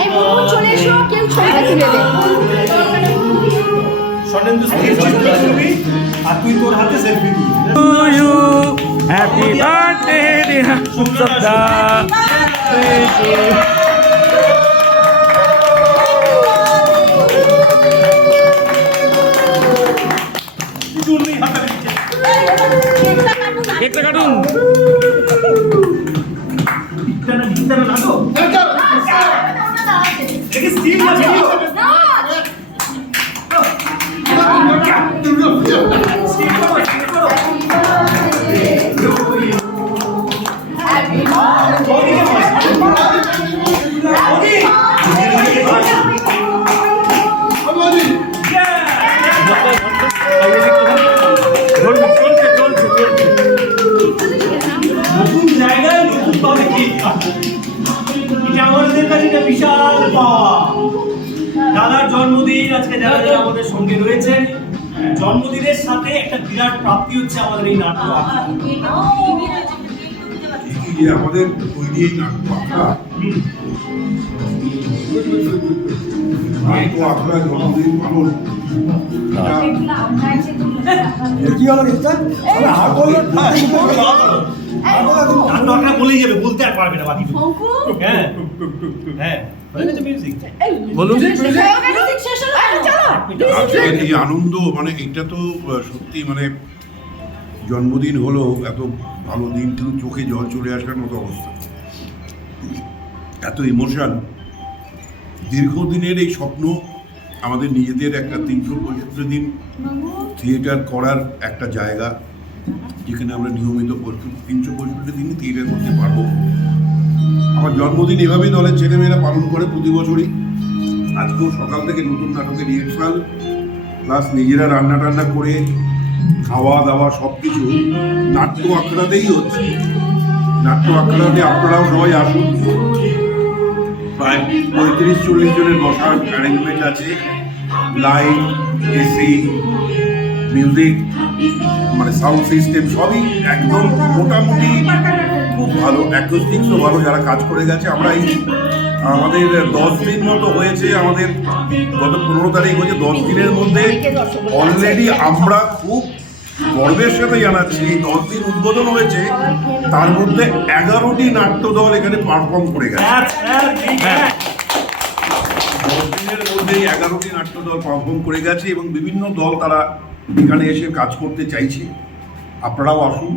এই মোমো চলে এসো, কেউ ছবিটা তুলে দে। স্বর্ণেন্দু ছবি আর তুই তোর হাতে সেলফি দিবি। হ্যাপি বার্থডে ডিয়ার সুন্দরদা। কেকটা কাটুন। নতুন জায়গায় নতুন ভাবে কেক কাটা, এটা আমাদের কাছে একটা বিশাল পাওয়া। দাদার জন্মদিন আজকে যারা যারা আমাদের সঙ্গে রয়েছেন, জন্মদিনের সাথে একটা বিরাট প্রাপ্তি হচ্ছে আমাদের এই নাটক। আমাদের তৈরি এই নাটক আখড়া জন্মদিন পালন কি হলো বলেই যাবে, বলতে আর পারবে না বাকি। হ্যাঁ হ্যাঁ বলুন। আজকের এই আনন্দ মানে এটা তো সত্যি মানে জন্মদিন হলো এত ভালো দিন, কিন্তু চোখে জল চলে আসার মতো অবস্থা, এত ইমোশন। দীর্ঘদিনের এই স্বপ্ন, আমাদের নিজেদের একটা 365 দিন থিয়েটার করার একটা জায়গা, যেখানে আমরা নিয়মিত 365 দিনই থিয়েটার করতে পারবো। আমার জন্মদিন এভাবেই দলের ছেলেমেয়েরা পালন করে প্রতি বছরই। আজকেও সকাল থেকে নতুন নাটকের রিহার্সাল প্লাস নিজেরা রান্না টান্না করে খাওয়া দাওয়া সব কিছু নাট্য আখড়াতেই হচ্ছে। নাট্য আখড়াতে আপনারাও সবাই আসুন। প্রায় 35-40 জনের বসার অ্যারেঞ্জমেন্ট আছে, লাইট, এসি, মিউজিক, মানে সাউন্ড সিস্টেম সবই একদম মোটামুটি খুব ভালো। অ্যাকোস্টিক্সও ভালো, যারা কাজ করে গেছে। আমরা এই আমাদের 10 দিন মতো হয়েছে, আমাদের গত 15 তারিখ হয়েছে। 10 দিনের মধ্যে অলরেডি আমরা খুব গর্বের সাথে জানাচ্ছি, এই 10 দিন উদ্বোধন হয়েছে, তার মধ্যে 11টি নাট্যদল এখানে পারফর্ম করে গেছে। 10 দিনের মধ্যে 11টি নাট্যদল পারফর্ম করে গেছে এবং বিভিন্ন দল তারা এখানে এসে কাজ করতে চাইছে। আপনারাও আসুন,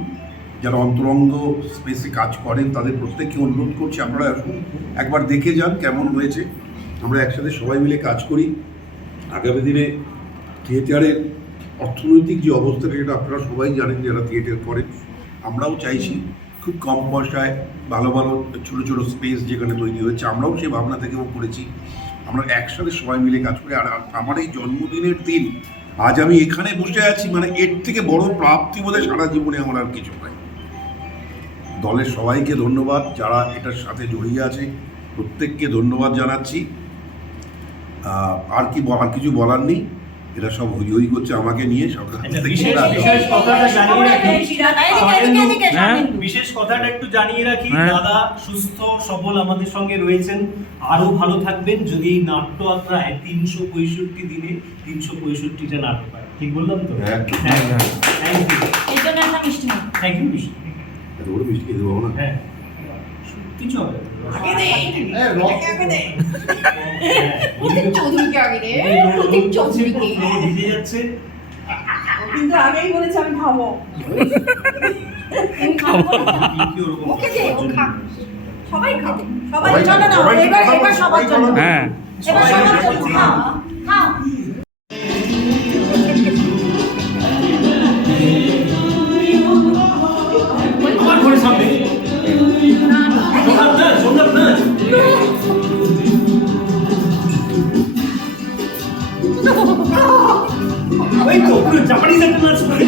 যারা অন্তরঙ্গ স্পেসে কাজ করেন তাদের প্রত্যেককে অনুরোধ করছি আপনারা আসুন, একবার দেখে যান কেমন হয়েছে। আমরা একসাথে সবাই মিলে কাজ করি। আগামী দিনে থিয়েটারের অর্থনৈতিক যে অবস্থাটা, সেটা আপনারা সবাই জানেন যারা থিয়েটার করেন। আমরাও চাইছি খুব কম পয়সায় ভালো ভালো ছোটো ছোটো স্পেস যেখানে তৈরি হয়েছে, আমরাও সেই ভাবনা থেকেও করেছি। আমরা একসাথে সবাই মিলে কাজ করি। আর আমার এই জন্মদিনের দিন আজ আমি এখানে বসে আছি, মানে এর থেকে বড় প্রাপ্তি বোধহয় সারা জীবনে আমার আর কিছু নাই। দলের সবাইকে ধন্যবাদ, যারা এটার সাথে জড়িয়ে আছে প্রত্যেককে ধন্যবাদ জানাচ্ছি। আর কিছু বলার নেই। এরা সব হই হই করছে আমাকে নিয়ে। বিশেষ কথাটা একটু জানিয়ে রাখি, দাদা সুস্থ সবল আমাদের সঙ্গে রয়েছেন, আরো ভালো থাকবেন যদি এই নাট্য আখড়ায় 365 দিনে 365টা নাটক হয়। ঠিক বললাম তো? Thank you. মিষ্টি দেবো না? হ্যাঁ, কিছু হবে ভিজে যাচ্ছে, কিন্তু আগেই বলেছে আমি খাবো। সবাই খাবে, সবাই জন্য না, এবার সবার জন্য। হ্যাঁ, এবার সবার জন্য খাও খাও। আমার ঘরের সামনে ওই তো পুরো জাপানিজ একটা নাচ করে।